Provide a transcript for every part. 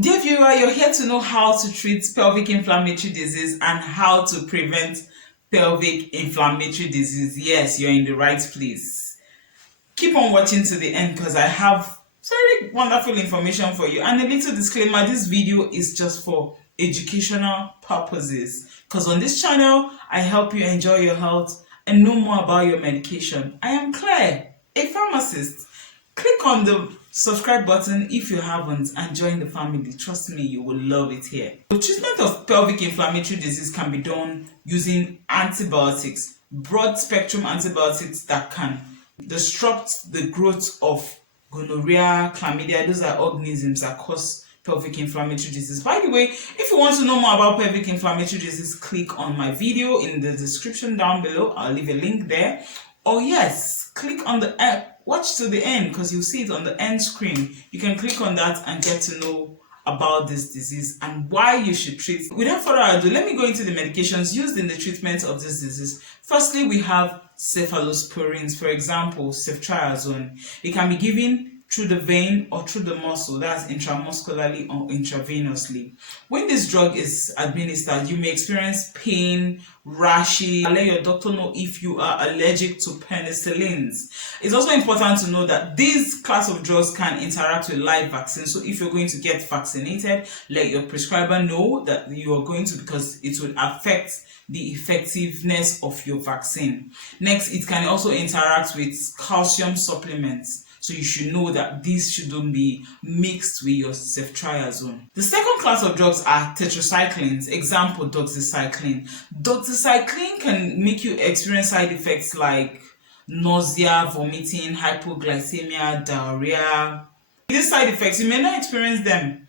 Dear viewer, you're here to know how to treat pelvic inflammatory disease and how to prevent pelvic inflammatory disease. Yes, you're in the right place. Keep on watching to the end because I have very wonderful information for you. And a little disclaimer, this video is just for educational purposes because on this channel, I help you enjoy your health and know more about your medication. I am Claire, a pharmacist. Click on the subscribe button if you haven't and join the family. Trust me, you will love it here. The treatment of pelvic inflammatory disease can be done using antibiotics, broad spectrum antibiotics that can disrupt the growth of gonorrhea, chlamydia. Those are organisms that cause pelvic inflammatory disease. By the way, if you want to know more about pelvic inflammatory disease, click on my video in the description down below. I'll leave a link there. Or yes, click on the watch to the end because you'll see it on the end screen. You can click on that and get to know about this disease and why you should treat. Without further ado, let me go into the medications used in the treatment of this disease. Firstly, we have cephalosporins, for example, ceftriaxone. It can be given through the vein or through the muscle, that's intramuscularly or intravenously. When this drug is administered, you may experience pain, rashes. Let your doctor know if you are allergic to penicillins. It's also important to know that this class of drugs can interact with live vaccines. So if you're going to get vaccinated, let your prescriber know that you are going to, because it will affect the effectiveness of your vaccine. Next, it can also interact with calcium supplements. So you should know that these shouldn't be mixed with your ceftriaxone. The second class of drugs are tetracyclines. Example, doxycycline. Doxycycline can make you experience side effects like nausea, vomiting, hypoglycemia, diarrhea. These side effects, you may not experience them.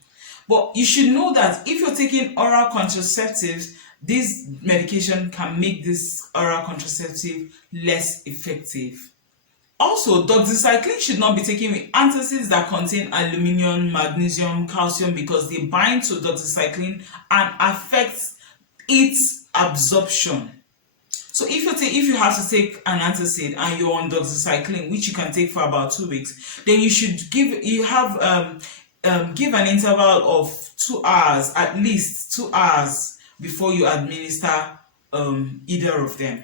But you should know that if you're taking oral contraceptives, this medication can make this oral contraceptive less effective. Also, doxycycline should not be taken with antacids that contain aluminium, magnesium, calcium because they bind to doxycycline and affect its absorption. So if you have to take an antacid and you're on doxycycline, which you can take for about 2 weeks, then you should give an interval of 2 hours, at least 2 hours before you administer either of them.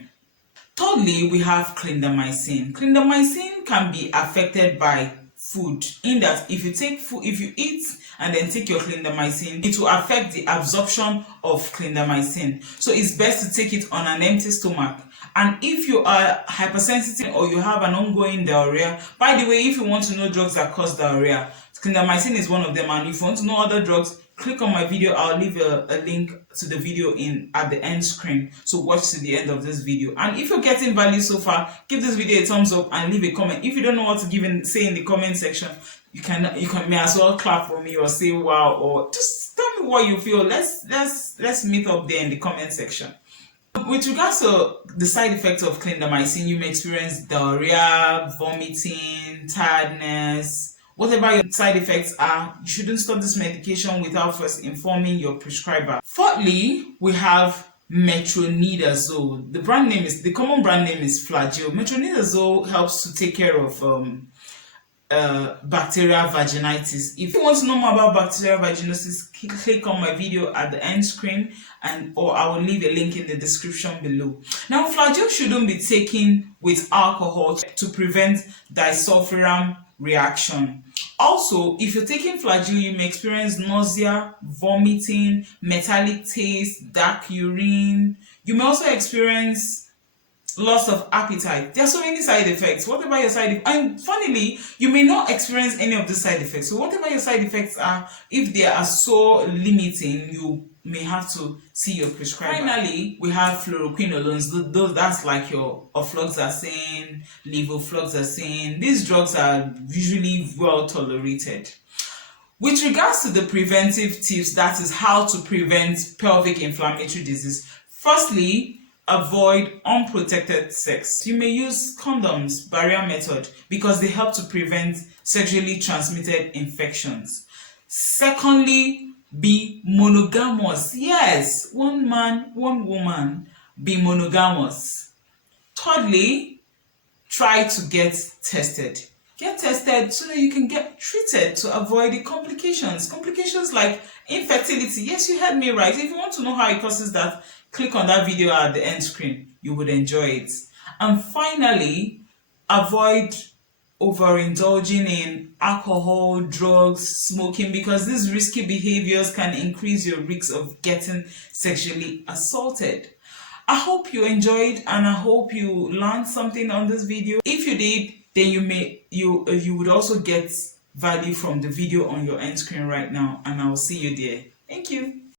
Thirdly, we have clindamycin. Clindamycin can be affected by food, in that if you eat and then take your clindamycin, it will affect the absorption of clindamycin. So it's best to take it on an empty stomach. And if you are hypersensitive or you have an ongoing diarrhea, by the way, if you want to know drugs that cause diarrhea, clindamycin is one of them. And if you want to know other drugs, click on my video. I'll leave a link to the video at the end screen, so watch to the end of this video. And if you're getting value so far, give this video a thumbs up and leave a comment. If you don't know what to say in the comment section, you can may as well clap for me or say wow, or just tell me what you feel. Let's meet up there in the comment section. With regards to the side effects of clindamycin, you may experience diarrhea, vomiting, tiredness. Whatever your side effects are, you shouldn't stop this medication without first informing your prescriber. Fourthly, we have metronidazole. The common brand name is Flagyl. Metronidazole helps to take care of bacterial vaginitis. If you want to know more about bacterial vaginosis, click on my video at the end screen, or I will leave a link in the description below. Now, Flagyl shouldn't be taken with alcohol to prevent disulfiram reaction. Also, if you're taking Flagyl, you may experience nausea, vomiting, metallic taste, dark urine. You may also experience loss of appetite. There are so many side effects. Whatever your side effects, and funnily, you may not experience any of the side effects. So whatever your side effects are, if they are so limiting, you may have to see your prescriber. Finally, we have fluoroquinolones. That's like your ofloxacin, levofloxacin. These drugs are usually well tolerated. With regards to the preventive tips, that is how to prevent pelvic inflammatory disease. Firstly, avoid unprotected sex. You may use condoms, barrier method, because they help to prevent sexually transmitted infections. Secondly, be monogamous. Yes, one man, one woman, be monogamous. Thirdly, try to get tested. Get tested so that you can get treated to avoid the complications. Complications like infertility. Yes, you heard me right. If you want to know how it causes that, click on that video at the end screen. You would enjoy it. And finally, avoid overindulging in alcohol, drugs, smoking, because these risky behaviors can increase your risk of getting sexually assaulted. I hope you enjoyed and I hope you learned something on this video. If you did, then you would also get value from the video on your end screen right now, and I will see you there. Thank you.